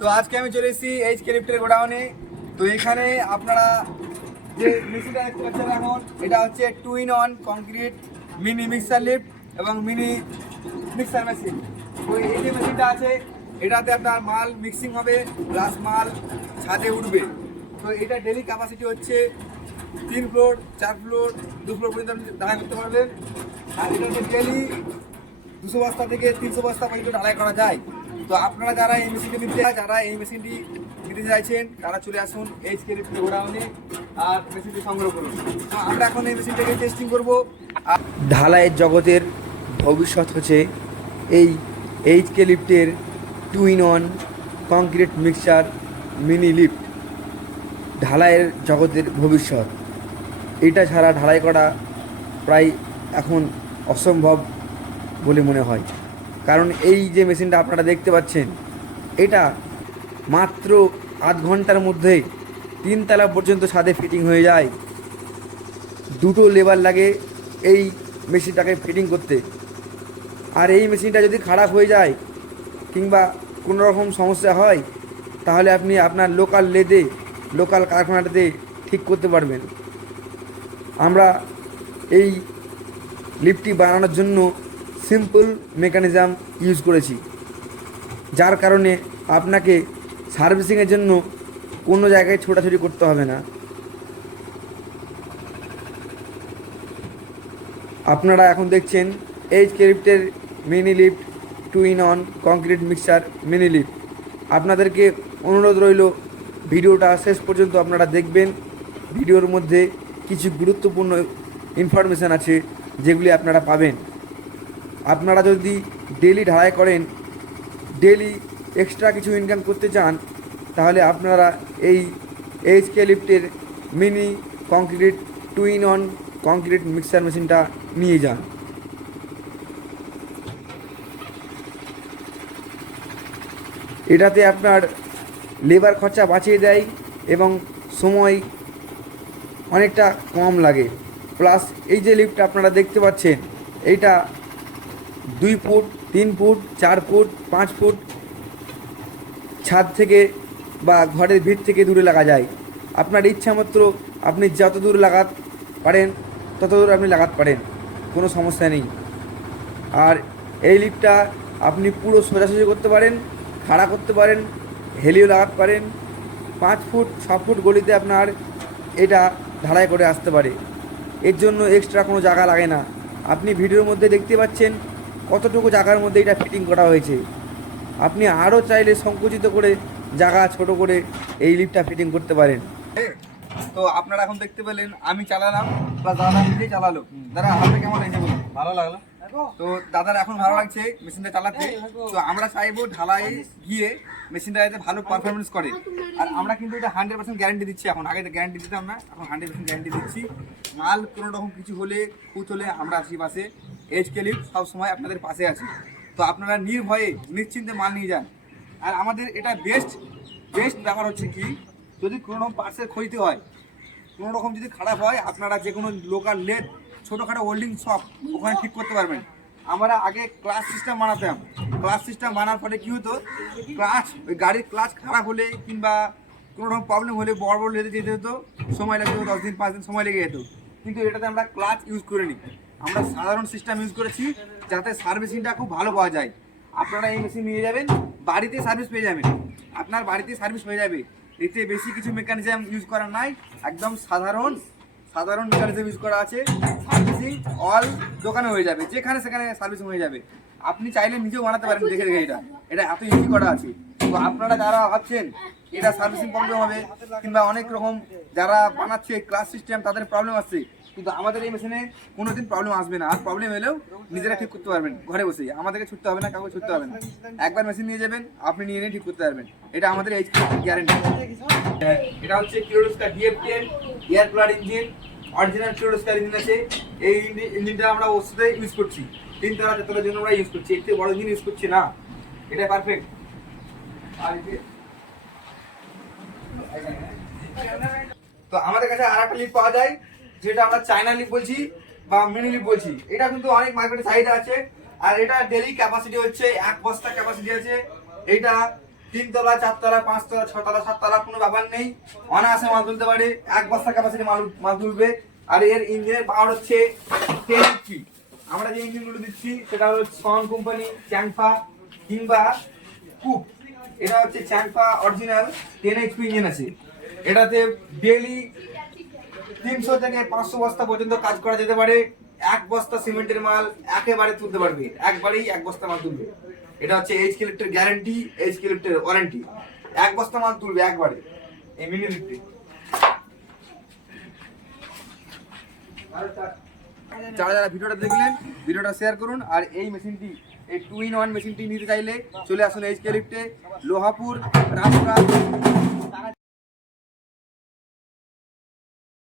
তো আজকে আমি চলে এসেছি এইচকে লিফটের গোডাউনে। তো এখানে আপনারা যে মেশিনটা দেখতে পাচ্ছেন এখন, এটা হচ্ছে 2-in-1 concrete mini mixer lift এবং মিনি মিক্সার মেশিন। তো এই যে মেশিনটা আছে, এটাতে আপনার মাল মিক্সিং হবে প্লাস মাল ছাদে উঠবে। তো এটা ডেলি ক্যাপাসিটি হচ্ছে 3 ফ্লোর 4 ফ্লোর 2 ফ্লোর পর্যন্ত আপনি ঢালাই করতে পারবেন। আর এটা হচ্ছে ডেলি 200 বস্তা থেকে 300 বস্তা পর্যন্ত ঢালাই করা যায়। তো আপনারা যারা এই মেশিনটি নিতে চাইছেন তারা চলে আসুন এইচকে লিফটের গোডাউনে আর মেশিনটি সংগ্রহ করুন। তো আমরা এখন এই মেশিনটাকে টেস্টিং করবো। ঢালাইয়ের জগতের ভবিষ্যৎ হচ্ছে এই এইচকে লিফটের 2-in-1 concrete mixture mini lift. ঢালাইয়ের জগতের ভবিষ্যৎ। এটা ছাড়া ঢালাই করা প্রায় এখন অসম্ভব বলে মনে হয়, কারণ এই যে মেশিনটা আপনারা দেখতে পাচ্ছেন, এটা মাত্র আধ ঘন্টার মধ্যে 3 তলা পর্যন্ত ছাদে ফিটিং হয়ে যায়। 2টো লেবার লাগে এই মেশিনটাকে ফিটিং করতে। আর এই মেশিনটা যদি খারাপ হয়ে যায় কিংবা কোনো রকম সমস্যা হয়, তাহলে আপনি আপনার লোকাল কারখানাটাতে ঠিক করতে পারবেন। আমরা এই লিফটটি বানানোর জন্য সিম্পল মেকানিজম ইউজ করেছি, যার কারণে আপনাকে সার্ভিসিংয়ের জন্য কোনো জায়গায় ছোটাছুটি করতে হবে না। আপনারা এখন দেখছেন এইচকে লিফটের mini lift 2-in-1 concrete mixture mini lift. আপনাদেরকে অনুরোধ রইল ভিডিওটা শেষ পর্যন্ত আপনারা দেখবেন। ভিডিওর মধ্যে কিছু গুরুত্বপূর্ণ ইনফরমেশান আছে যেগুলি আপনারা পাবেন। আপনারা যদি ডেলি ঢালাই করেন, ডেলি এক্সট্রা কিছু ইনকাম করতে চান, তাহলে আপনারা এই এইচকে লিফটের mini concrete 2-in-1 concrete mixer মেশিনটা নিয়ে যান। এটাতে আপনার লেবার খরচা বাঁচিয়ে দেয় এবং সময় অনেকটা কম লাগে। প্লাস এই যে লিফট আপনারা দেখতে পাচ্ছেন, এইটা 2 ফুট 3 ফুট 4 ফুট 5 ফুট ছাদ থেকে বা ঘরের ভিত থেকে দূরে লাগা যায়। আপনার ইচ্ছা মতো আপনি যত দূর লাগাতে পারেন তত দূর আপনি লাগাতে পারেন, কোনো সমস্যা নেই। আর এই লিফটটা আপনি পুরো সোজাসুজি করতে পারেন, খাড়া করতে পারেন, হেলিও লাগাতে পারেন। 5 ফুট 6 ফুট গলিতে আপনার এটা ঢালাই করে আসতে পারে। এর জন্য এক্সট্রা কোনো জায়গা লাগে না। আপনি ভিডিওর মধ্যে দেখতে পাচ্ছেন কতটুকু জায়গার মধ্যে এটা ফিটিং করা হয়েছে। আপনি আরও চাইলে সংকুচিত করে জায়গা ছোট করে এই লিফটটা ফিটিং করতে পারেন। তো আপনারা এখন দেখতে পেলেন আমি চালালাম বা দাদা নিজেই চালালো। দাদা আপনার কেমন লাগছে বলুন? ভালো লাগলো। তো দাদার এখন ভালো লাগছে মেশিনটা চালাতে। তো আমরা চাইবো ঢালাই গিয়ে মেশিনটা যাতে ভালো পারফরমেন্স করে। আর আমরা কিন্তু এটা 100% গ্যারান্টি দিচ্ছি। এখন আগে গ্যারান্টি দিতাম না, এখন 100% গ্যারান্টি দিচ্ছি। মাল কোনো রকম কিছু হলে খুঁত হলে আমরা আছি পাশে। এইচকে লিফট সবসময় আপনাদের পাশে আছি। তো আপনারা নির্ভয়ে নিশ্চিন্তে মাল নিয়ে যান। আর আমাদের এটা বেস্ট ব্যাপার হচ্ছে কি, যদি কোনো রকম পার্সেল খইতে হয়, কোনো রকম যদি খারাপ হয়, আপনারা যে কোনো লোকাল লেদ ছোটোখাটো ওয়েল্ডিং শপ ওখানে ঠিক করতে পারবেন। আমরা আগে ক্লাচ সিস্টেম বানাতাম। ক্লাচ সিস্টেম বানার ফলে কী হতো, ওই গাড়ির ক্লাচ খারাপ হলে কিংবা কোনো রকম প্রবলেম হলে বড় লেদে যেতে হতো, সময় লাগতো 10 দিন 5 দিন সময় লেগে যেত। কিন্তু এটাতে আমরা ক্লাচ ইউজ করিনি, আমরা সাধারণ সিস্টেম ইউজ করেছি, যাতে সার্ভিসিংটা খুব ভালো পাওয়া যায়। আপনারা এই মেশিন নিয়ে যাবেন, বাড়িতে সার্ভিস পেয়ে যাবেন, আপনার বাড়িতে সার্ভিস হয়ে যাবে। এতে বেশি কিছু মেকানিজম ইউজ করা নাই, একদম সাধারণ মেকানিজম ইউজ করা আছে। সার্ভিসিং অল দোকানে হয়ে যাবে, যেখানে সেখানে সার্ভিসিং হয়ে যাবে। আপনি চাইলে নিজেও বানাতে পারেন দেখে এটা এত ইজি করা আছে। তো আপনারা যারা ভাবছেন এটা সার্ভিসিং প্রবলেম হবে কিংবা অনেক রকম যারা বানাচ্ছে ক্লাস সিস্টেম তাদের প্রবলেম আসছে, কিন্তু আমাদের এই মেশিনে কোনোদিন প্রবলেম আসবে না। আর প্রবলেম এলেও নিজেরা ঠিক করতে পারবেন ঘরে বসেই, আমাদেরকে ছুটতে হবে না, কাউকে ছুটতে হবে না। একবার মেশিন নিয়ে যাবেন, আপনি নিয়ে ঠিক করতে পারবেন। এটা আমাদের এইচকে গ্যারান্টি। এটা হচ্ছে Kirloskar DF10 air cooler engine, original Kirloskar engine আছে। এই ইঞ্জিনটা আমরা ওর সাথে ইউজ করছি, 3 তলা 4 তলার জন্য আমরা ইউজ করছি। এর থেকে বড় ইঞ্জিন ইউজ করছি না, এটা পারফেক্ট। তো আমাদের কাছে আর একটা লিফট পাওয়া যায়, যেটা আমরা চায়না লিফট বলছি বা মিনি লিফট বলছি। এটা কিন্তু অনেক মার্কেটে চাহিদা আছে। আর এটা ডেলি ক্যাপাসিটি হচ্ছে 1 বস্তা ক্যাপাসিটি আছে। এটা 3 তলা 4 তলা 5 তলা 6 তলা 7 তলা কোনো ব্যাপার নেই, অনায়াসে মাল তুলতে পারে। 1 বস্তা ক্যাপাসিটি মাল তুলবে। আর এর ইঞ্জিনের পাওয়ার হচ্ছে 10 HP। আমরা যে ইঞ্জিনগুলো দিচ্ছি সেটা হলো সন কোম্পানি, চ্যাংফা কিংবা কুপ। এটা হচ্ছে চ্যাংফা অরিজিনাল 10 HP ইঞ্জিন আছে। এটাতে ডেইলি 300 থেকে 500 বস্তা পর্যন্ত কাজ করা যেতে পারে। 1 বস্তা সিমেন্টের মাল একেবারে তুলতে পারবে, একবারেই 1 বস্তা মাল তুলবে। এটা হচ্ছে এইচকে লিফটের গ্যারান্টি, এইচকে লিফটের ওয়ারেন্টি। 1 বস্তা মাল তুলবে একবারে এই মিনি লিফটে। যারা ভিডিওটা দেখলেন, ভিডিওটা শেয়ার করুন। আর এই মেশিনটি, এই 2-in-1 মেশিনটি নিতে চাইলে চলে আসুন এইচকে লিফটে, লোহাপুর, রাজপুরা।